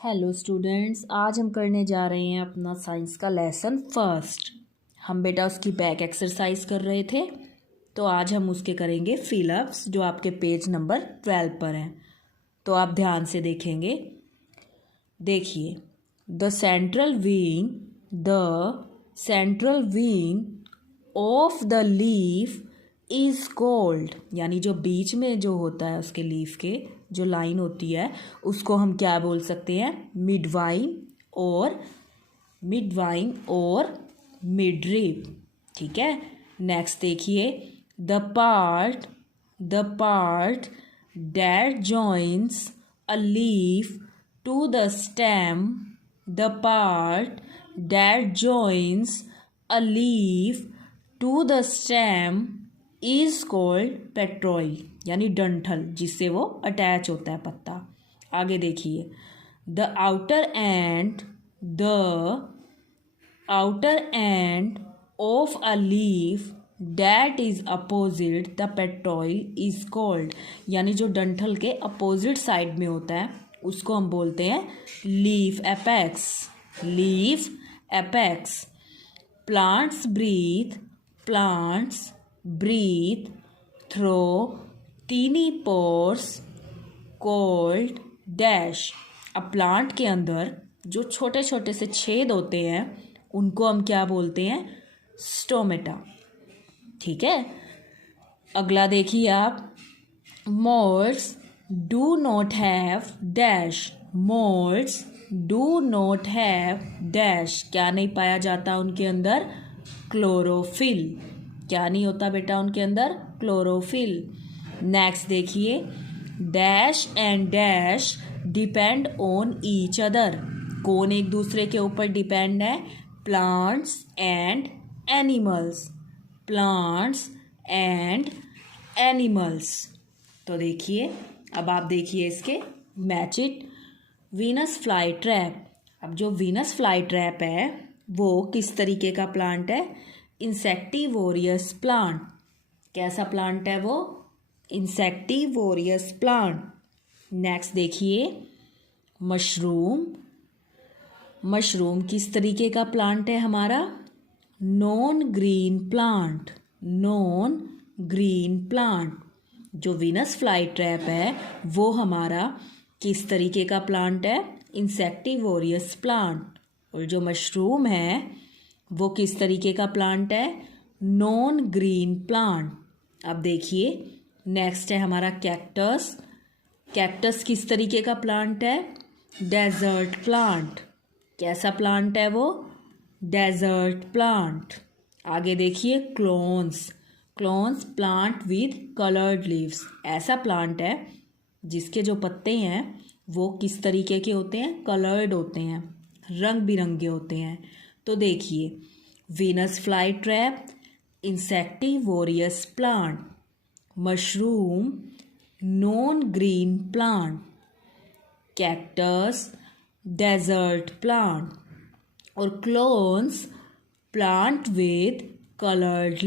Hello students, आज हम करने जा रहे हैं अपना साइंस का लेसन फर्स्ट। हम बेटा उसकी बैक एक्सरसाइज कर रहे थे, तो आज हम उसके करेंगे फिलअप्स जो आपके पेज नंबर 12 पर हैं। तो आप ध्यान से देखेंगे। देखिए, the central wing of the leaf is called, यानी जो बीच में जो होता है उसके लीफ के जो लाइन होती है उसको हम क्या बोल सकते हैं? मिडवाइन और मिडरिब। ठीक है। नेक्स्ट देखिए, the part that joins a leaf to the stem the part that joins a leaf to the stem is called petiole, यानी डंठल जिससे वो अटैच होता है पत्ता। आगे देखिए, the outer end of a leaf that is opposite the petiole is called, यानी जो डंठल के अपोजिट साइड में होता है उसको हम बोलते हैं leaf apex. Plants breathe through teeny pores called dash। अब प्लांट के अंदर जो छोटे छोटे से छेद होते हैं उनको हम क्या बोलते हैं? स्टोमेटा। ठीक है। अगला देखिए आप, moulds do not have dash. क्या नहीं पाया जाता उनके अंदर? क्लोरोफिल। क्या नहीं होता बेटा उनके अंदर? क्लोरोफिल। नेक्स्ट देखिए, dash and dash depend on each other. कौन एक दूसरे के ऊपर डिपेंड है? Plants and animals. तो देखिए, अब आप देखिए इसके match it. Venus fly trap. अब जो वीनस फ्लाई ट्रैप है वो किस तरीके का प्लांट है? इंसेक्टिवोरियस प्लांट। कैसा प्लांट है वो? इंसेक्टिवोरियस प्लांट। नेक्स्ट देखिए, मशरूम किस तरीके का प्लांट है हमारा? Non green plant. जो वीनस फ्लाई ट्रैप है वो हमारा किस तरीके का प्लांट है? इंसेक्टिवोरियस प्लांट। और जो मशरूम है वो किस तरीके का प्लांट है? Non green plant. अब देखिए, नेक्स्ट है हमारा कैक्टस किस तरीके का प्लांट है? Desert plant. कैसा प्लांट है वो? Desert plant. आगे देखिए, clones plant with coloured leaves. ऐसा प्लांट है जिसके जो पत्ते हैं वो किस तरीके के होते हैं? कलर्ड होते हैं, रंग बिरंगे होते हैं। तो देखिए, Venus fly trap, insectivorous plant, mushroom non green plant, cactus desert plant, और crotons plant with coloured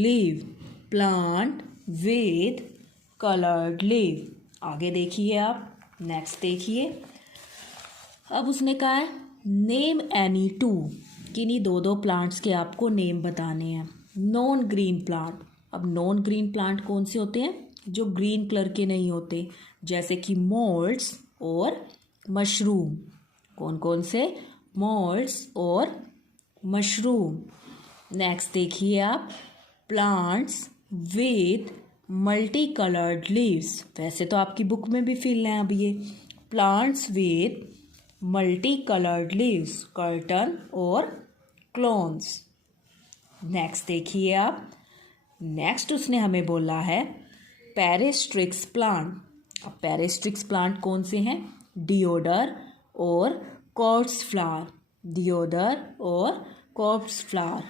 leave. आगे देखिए आप, नेक्स्ट देखिए। अब उसने कहा है नेम एनी टू, किन्हीं दो प्लांट्स के आपको नेम बताने हैं। Non green plant. अब नॉन ग्रीन प्लांट कौन से होते हैं? जो ग्रीन कलर के नहीं होते, जैसे कि मोल्ड्स और मशरूम। कौन कौन से? मोल्ड्स और मशरूम। नेक्स्ट देखिए आप, plants with multi coloured leaves. वैसे तो आपकी बुक में भी फिल है अब ये plants with multi coloured leaves, curtain और क्लोन्स। नेक्स्ट देखिए आप, नेक्स्ट उसने हमें बोला है पेरिस्ट्रिक्स प्लांट। अब पेरिस्ट्रिक्स प्लांट कौन से हैं? डिओडर और कॉर्प्स फ्लावर।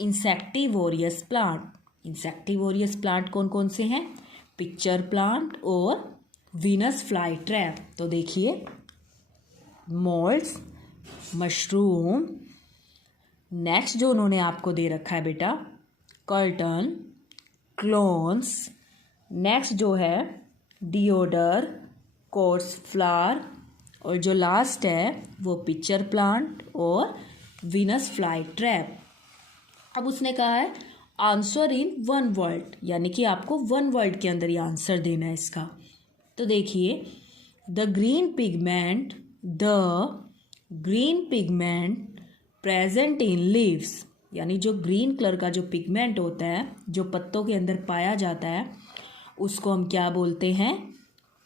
इंसेक्टिवोरियस प्लांट कौन कौन से हैं? पिक्चर प्लांट और वीनस फ्लाई ट्रैप। तो देखिए, मोल्ड्स, मशरूम, नेक्स्ट जो उन्होंने आपको दे रखा है बेटा कर्टन, क्लोन्स, नेक्स्ट जो है डिओडर, कोर्स फ्लावर और जो लास्ट है वो पिक्चर प्लांट और वीनस फ्लाई ट्रैप। अब उसने कहा है आंसर इन वन वर्ड, यानी कि आपको वन वर्ड के अंदर ये आंसर देना है इसका। तो देखिए the green pigment present in leaves, यानी जो ग्रीन कलर का जो पिगमेंट होता है जो पत्तों के अंदर पाया जाता है उसको हम क्या बोलते हैं?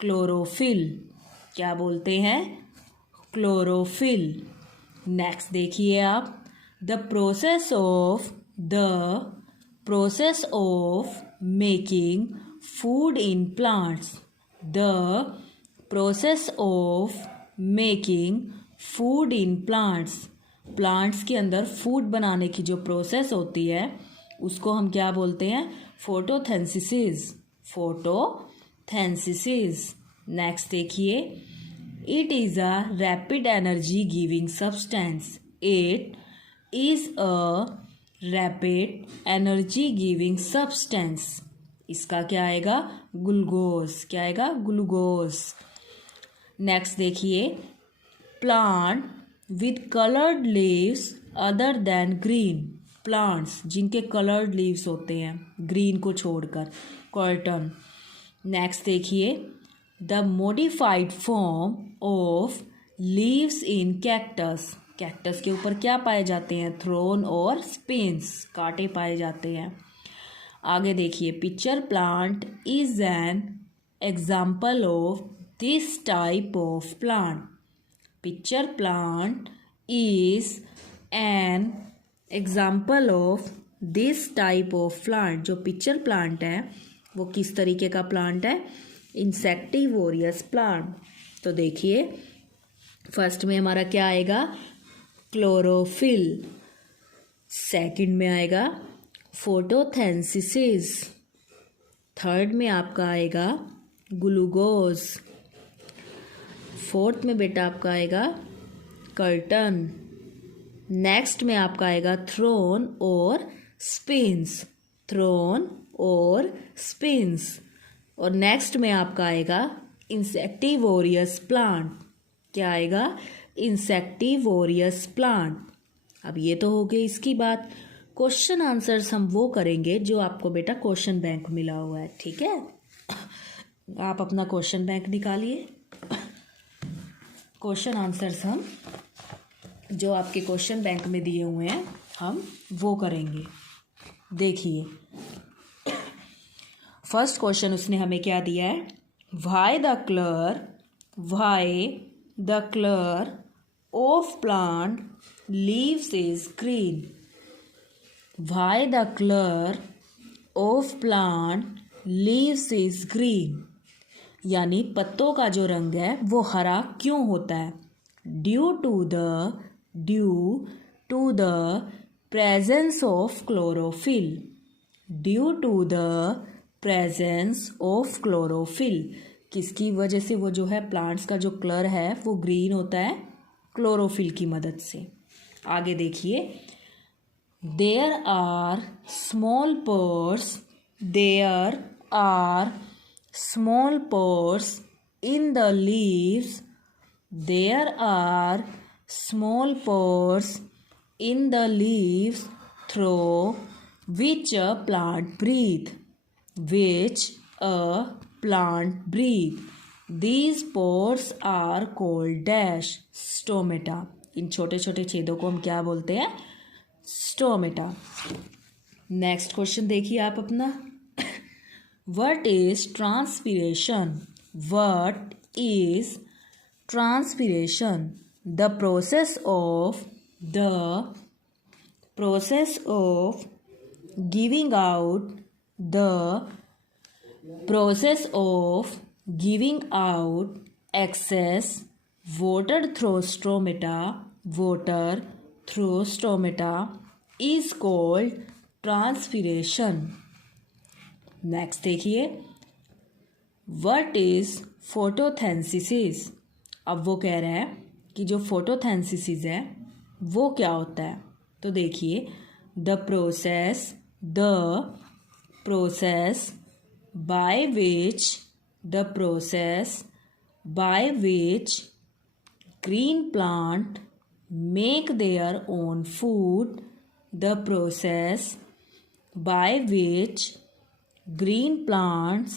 क्लोरोफिल। क्या बोलते हैं? क्लोरोफिल। नेक्स्ट देखिए आप, the process of making food in plants. The process of making food in plants के अंदर फूड बनाने की जो प्रोसेस होती है उसको हम क्या बोलते हैं? फोटोथेंसिस। नेक्स्ट देखिए, it is a rapid energy giving substance. It is a rapid energy giving substance. इसका क्या आएगा? ग्लूकोज। क्या आएगा? ग्लूकोज। नेक्स्ट देखिए, plant with coloured leaves other than green. Plants जिनके कलर्ड लीव्स होते हैं ग्रीन को छोड़कर, कॉटन। नेक्स्ट देखिए, the modified form of leaves in cactus. Cactus के ऊपर क्या पाए जाते हैं? थ्रोन और स्पिन्स, कांटे पाए जाते हैं। आगे देखिए, pitcher plant is an example of this type of plant. Pitcher plant is an example of this type of plant. जो पिक्चर प्लांट है वो किस तरीके का प्लांट है? इंसेक्टिवोरियस प्लांट। तो देखिए फर्स्ट में हमारा क्या आएगा? क्लोरोफिल। सेकंड में आएगा फोटोथेंसिस। थर्ड में आपका आएगा ग्लूकोज। फोर्थ में बेटा आपका आएगा कर्टन। नेक्स्ट में आपका आएगा थ्रोन और स्पिन्स। और नेक्स्ट में आपका आएगा इंसेक्टिवोरियस प्लांट। क्या आएगा? इंसेक्टिवोरियस प्लांट। अब ये तो हो गई इसकी बात। क्वेश्चन आंसर्स हम वो करेंगे जो आपको बेटा क्वेश्चन बैंक मिला हुआ है, ठीक है? आप अपना क्वेश्चन बैंक निकालिए। क्वेश्चन आंसर्स हम जो आपके क्वेश्चन बैंक में दिए हुए हैं हम वो करेंगे। देखिए फर्स्ट क्वेश्चन उसने हमें क्या दिया है? Why the colour of plant leaves is green. Why the colour of plant leaves is green, यानी पत्तों का जो रंग है वो हरा क्यों होता है? Due to the presence of chlorophyll. Due to the presence of chlorophyll. किसकी वजह से वो जो है प्लांट्स का जो कलर है वो ग्रीन होता है? क्लोरोफिल की मदद से। आगे देखिए, there are small pores in the leaves. There are small pores in the leaves through which a plant breathe. These pores are called dash stomata. इन छोटे छोटे छेदों को हम क्या बोलते हैं? स्टोमेटा। नेक्स्ट क्वेश्चन देखिए आप अपना। What is transpiration? What is transpiration? The process of giving out excess water through stomata is called transpiration. Next देखिए, व्हाट इज फोटोथेंसिस। अब वो कह रहा है कि जो फोटोथेंसिस है वो क्या होता है? तो देखिए, the process by which green plant make their own food. The process by which green plants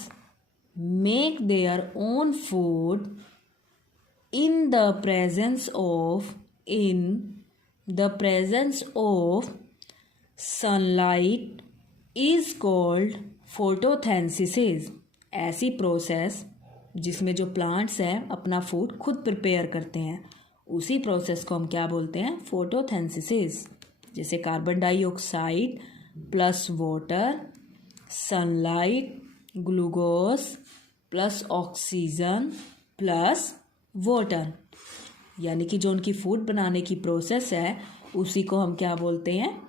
make their own food in the presence of sunlight is called photosynthesis. ऐसी प्रोसेस जिसमें जो प्लांट्स हैं अपना फूड खुद prepare करते हैं, उसी process को हम क्या बोलते हैं? फोटोसिंथेसिस। जैसे carbon dioxide plus water, sunlight, glucose plus oxygen plus water, यानी कि जो उनकी फूड बनाने की प्रोसेस है उसी को हम क्या बोलते हैं?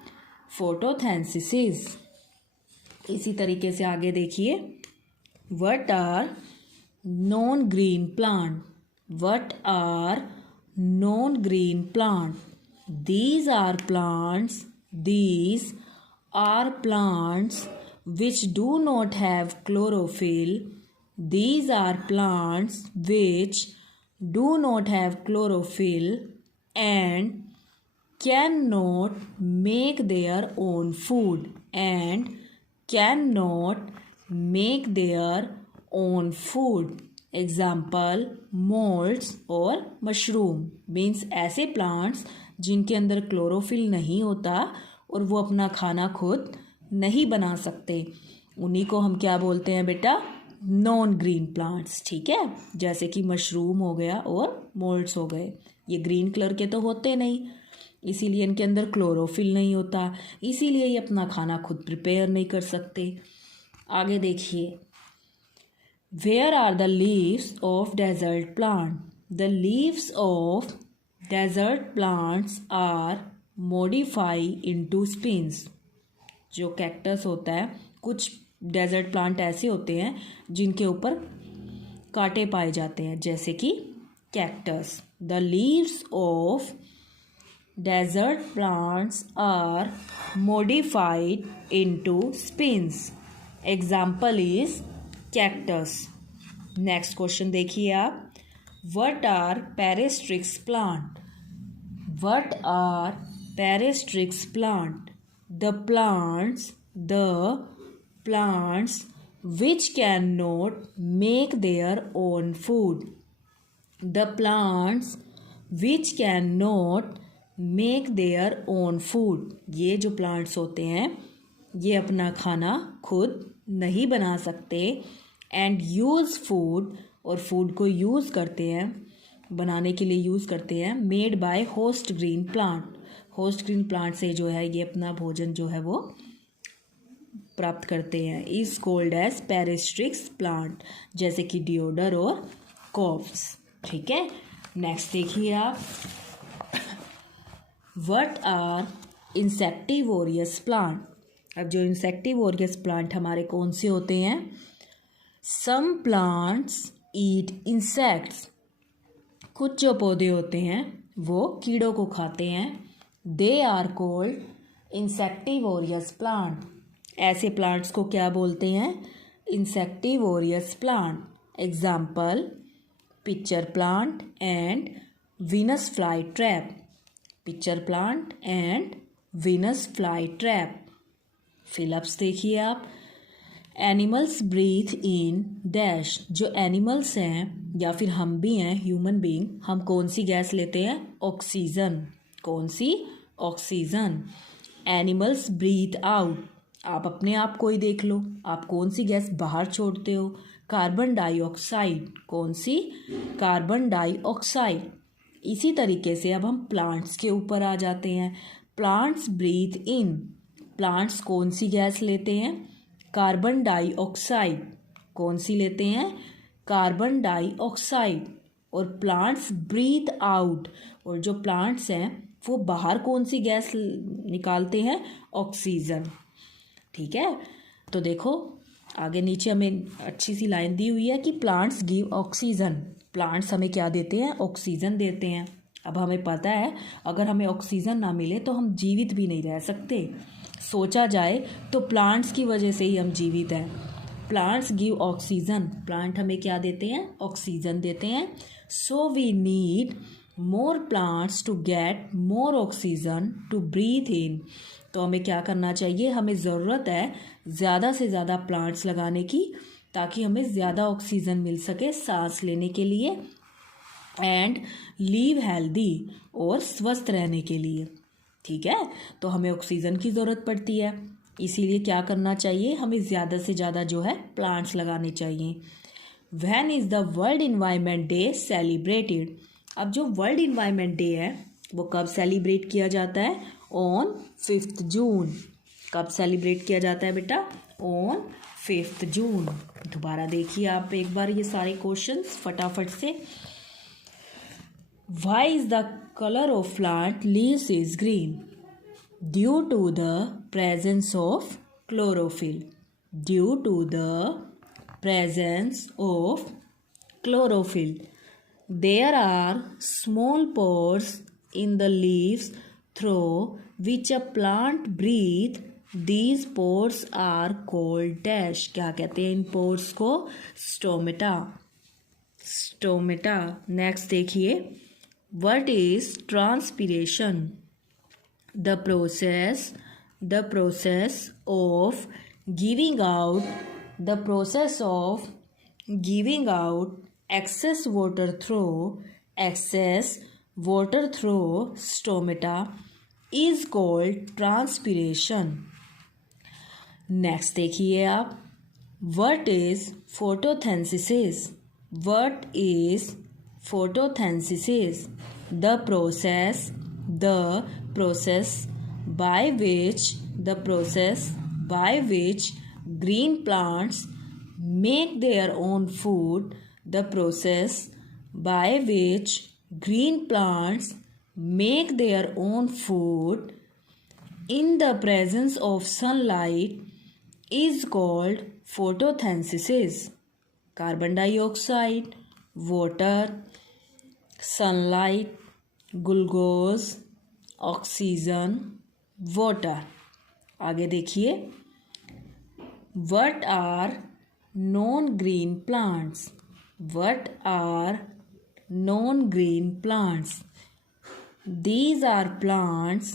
फोटोसिंथेसिस। इसी तरीके से आगे देखिए, what are non green plant? What are non green plant? These are plants which do not have chlorophyll. These are plants which do not have chlorophyll and cannot make their own food. Example, molds और mushroom means ऐसे plants जिनके अंदर chlorophyll नहीं होता और वो अपना खाना खुद नहीं बना सकते, उन्हीं को हम क्या बोलते हैं बेटा? Non green plants. ठीक है, जैसे कि मशरूम हो गया और मोल्ड्स हो गए, ये ग्रीन कलर के तो होते नहीं, इसीलिए इनके अंदर क्लोरोफिल नहीं होता, इसीलिए ये अपना खाना खुद प्रिपेयर नहीं कर सकते। आगे देखिए, where are the leaves of desert plant? The leaves of desert plants are modify into spines. जो कैक्टस होता है, कुछ डेजर्ट प्लांट ऐसे होते हैं जिनके ऊपर कांटे पाए जाते हैं, जैसे कि cactus. The leaves of desert plants are modified into spines. Example is cactus. Next question देखिए आप, what are parasitic plant? What are parasitic plant? The plants which cannot make their own food. The plants which cannot make their own food. ये जो plants होते हैं ये अपना खाना खुद नहीं बना सकते एंड यूज़ फूड, और फूड को यूज़ करते हैं, बनाने के लिए यूज़ करते हैं, made by host green plant. Host green plant से जो है ये अपना भोजन जो है वो प्राप्त करते हैं। इज कॉल्ड एज पैरास्ट्रिक्स प्लांट, जैसे कि डिओडर और कॉप्स। ठीक है, नेक्स्ट देखिए आप, व्हाट आर इंसेक्टिवोरियस प्लांट? अब जो इंसेक्टिवोरियस प्लांट हमारे कौन से होते हैं? Some plants eat insects. कुछ जो पौधे होते हैं वो कीड़ों को खाते हैं। They are called insectivorous plant. ऐसे प्लांट्स को क्या बोलते हैं? Insectivorous plant. Example, pitcher plant and Venus fly trap. Pitcher plant and Venus fly trap. Fill ups देखिए आप, एनिमल्स ब्रीथ इन डैश। जो एनिमल्स हैं या फिर हम भी हैं, ह्यूमन बीइंग, हम कौन सी गैस लेते हैं? ऑक्सीजन। कौन सी? ऑक्सीजन। Animals breathe out. आप अपने आप को ही देख लो, आप कौन सी गैस बाहर छोड़ते हो? Carbon dioxide. कौन सी? Carbon dioxide. इसी तरीके से अब हम प्लांट्स के ऊपर आ जाते हैं। प्लांट्स ब्रीथ इन। प्लांट्स कौन सी गैस लेते हैं? Carbon dioxide. कौन सी लेते हैं? Carbon dioxide. और प्लांट्स ब्रीथ आउट, और जो प्लांट्स हैं वो बाहर कौन सी गैस निकालते हैं? ऑक्सीजन। ठीक है, तो देखो आगे नीचे हमें अच्छी सी लाइन दी हुई है कि प्लांट्स गिव ऑक्सीजन। प्लांट्स हमें क्या देते हैं? ऑक्सीजन देते हैं। अब हमें पता है अगर हमें ऑक्सीजन ना मिले तो हम जीवित भी नहीं रह सकते। सोचा जाए तो प्लांट्स की वजह से ही हम जीवित हैं। Plants give oxygen. प्लांट हमें क्या देते हैं? ऑक्सीजन देते हैं। So we need more plants to get more oxygen to breathe in. तो हमें क्या करना चाहिए, हमें ज़रूरत है ज़्यादा से ज़्यादा प्लांट्स लगाने की ताकि हमें ज़्यादा ऑक्सीजन मिल सके सांस लेने के लिए, एंड लीव हेल्दी, और स्वस्थ रहने के लिए। ठीक है, तो हमें ऑक्सीजन की ज़रूरत पड़ती है, इसीलिए क्या करना चाहिए, हमें ज़्यादा से ज़्यादा जो है प्लांट्स लगाने चाहिए। When is the world environment day celebrated. अब जो वर्ल्ड इन्वायरमेंट डे है वो कब सेलिब्रेट किया जाता है, ऑन 5 जून। कब सेलिब्रेट किया जाता है बेटा, ऑन 5 जून। दोबारा देखिए आप एक बार ये सारे क्वेश्चंस फटाफट से। Why is the color of plant leaves is green? Due to the presence of chlorophyll. Due to the presence of chlorophyll. There are small pores in the leaves through which a plant breathes. These pores are called dash. क्या कहते हैं इन pores को, stomata. Stomata. Next देखिए, what is transpiration? The process of giving out excess water through stomata is called transpiration. Next देखिए आप, what is photosynthesis? What is photosynthesis? The process by which green plants make their own food. The process by which green plants make their own food in the presence of sunlight is called photosynthesis. Carbon dioxide, water, sunlight, glucose, oxygen, water. आगे देखिए, what are non green plants? What are non green plants? These are plants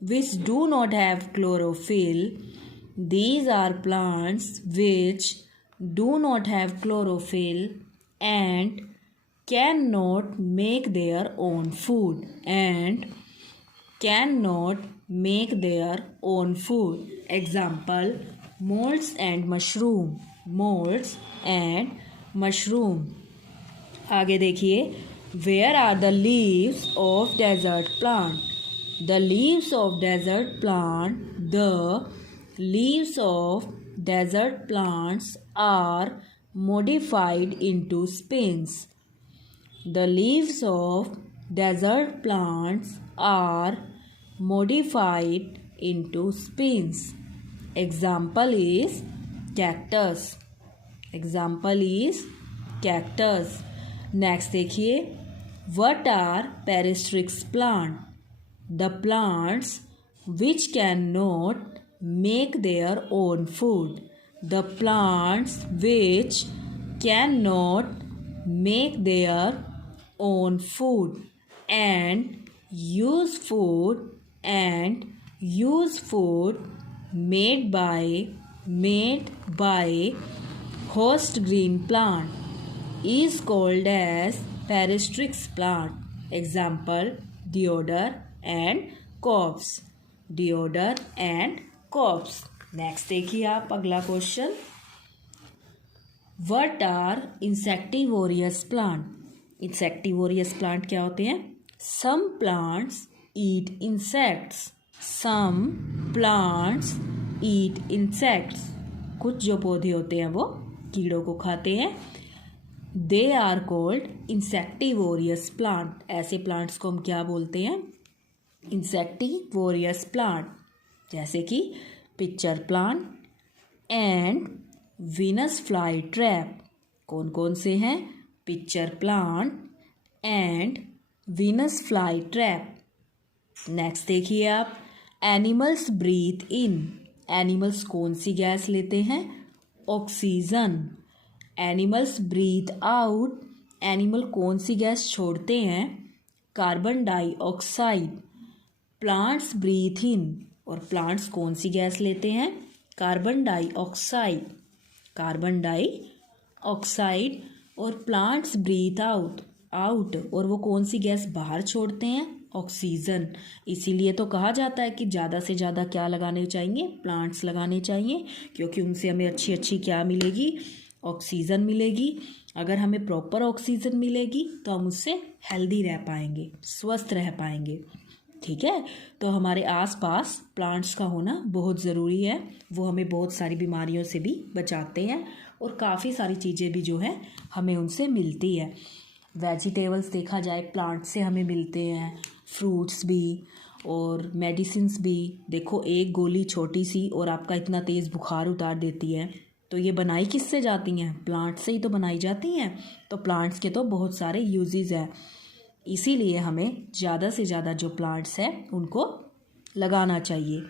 which do not have chlorophyll. These are plants which do not have chlorophyll and cannot make their own food. Example, molds and mushroom. आगे देखिए, where are the leaves of desert plant? The leaves of desert plants are modified into spines. The leaves of desert plants are modified into spines. Example is cactus. Next देखिए, what are parasitic plant? The plants which cannot make their own food. The plants which cannot make their own food and use food made by host green plant is called as parasitic plant. Example, deodar and copse. Next देखिए आप अगला question, what are insectivorous plant? Insectivorous plant क्या होते हैं? Some plants eat insects. कुछ जो पौधे होते हैं वो कीड़ों को खाते हैं। They are called insectivorous plant. ऐसे प्लांट्स को हम क्या बोलते हैं? Insectivorous plant. जैसे कि pitcher plant and Venus fly trap. कौन कौन से हैं? Pitcher plant and Venus fly trap. Next देखिए आप, एनिमल्स ब्रीथ इन। एनिमल्स कौन सी गैस लेते हैं? Oxygen. Animals breathe out animal कौन सी गैस छोड़ते हैं? Carbon dioxide. Plants breathe in, और प्लांट्स कौन सी गैस लेते हैं? Carbon dioxide. Carbon dioxide. और प्लांट्स ब्रीथ आउट, और वो कौन सी गैस बाहर छोड़ते हैं? ऑक्सीजन। इसीलिए तो कहा जाता है कि ज़्यादा से ज़्यादा क्या लगाने चाहिए? प्लांट्स लगाने चाहिए, क्योंकि उनसे हमें अच्छी अच्छी क्या मिलेगी? ऑक्सीजन मिलेगी। अगर हमें प्रॉपर ऑक्सीजन मिलेगी तो हम उससे हेल्दी रह पाएंगे, स्वस्थ रह पाएंगे। ठीक है, तो हमारे आसपास प्लांट्स का होना बहुत ज़रूरी है। वो हमें बहुत सारी बीमारियों से भी बचाते हैं और काफ़ी सारी चीज़ें भी जो है हमें उनसे मिलती है। वेजिटेबल्स देखा जाए प्लांट से हमें मिलते हैं, फ्रूट्स भी और मेडिसिन्स भी। देखो, एक गोली छोटी सी और आपका इतना तेज़ बुखार उतार देती है, तो ये बनाई किससे जाती हैं? प्लांट से ही तो बनाई जाती हैं। तो प्लांट्स के तो बहुत सारे यूजेस हैं, इसीलिए हमें ज़्यादा से ज़्यादा जो प्लांट्स हैं उनको लगाना चाहिए।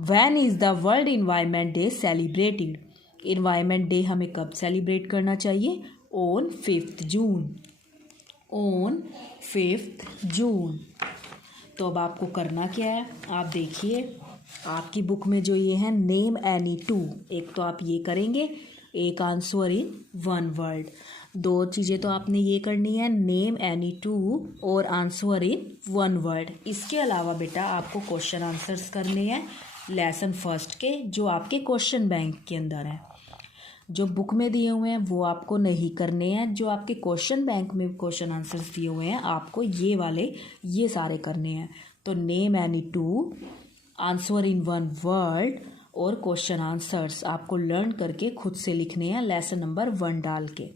When is the world environment day celebrated? Environment day हमें कब सेलिब्रेट करना चाहिए? On 5 June. ऑन 5 जून। तो अब आपको करना क्या है? आप देखिए, आपकी बुक में जो ये है नेम एनी टू, एक तो आप ये करेंगे, एक आंसर इन 1 वर्ड। 2 चीज़ें तो आपने ये करनी है, नेम एनी टू और आंसर इन 1 वर्ड। इसके अलावा बेटा आपको क्वेश्चन आंसर्स करने हैं लेसन फर्स्ट के, जो आपके क्वेश्चन बैंक के अंदर है। जो बुक में दिए हुए हैं वो आपको नहीं करने हैं, जो आपके क्वेश्चन बैंक में क्वेश्चन आंसर्स दिए हुए हैं आपको ये सारे करने हैं। तो name any two, answer in 1 word और क्वेश्चन आंसर्स आपको लर्न करके खुद से लिखने हैं लेसन नंबर 1 डाल के।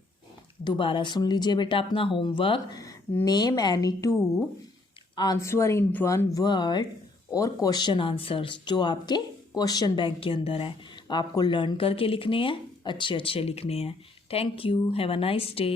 दोबारा सुन लीजिए बेटा अपना homework. Name any two, answer in 1 word और क्वेश्चन आंसर्स जो आपके क्वेश्चन बैंक के अंदर है, आपको लर्न करके लिखने हैं, अच्छे अच्छे लिखने हैं। Thank you, have a nice day.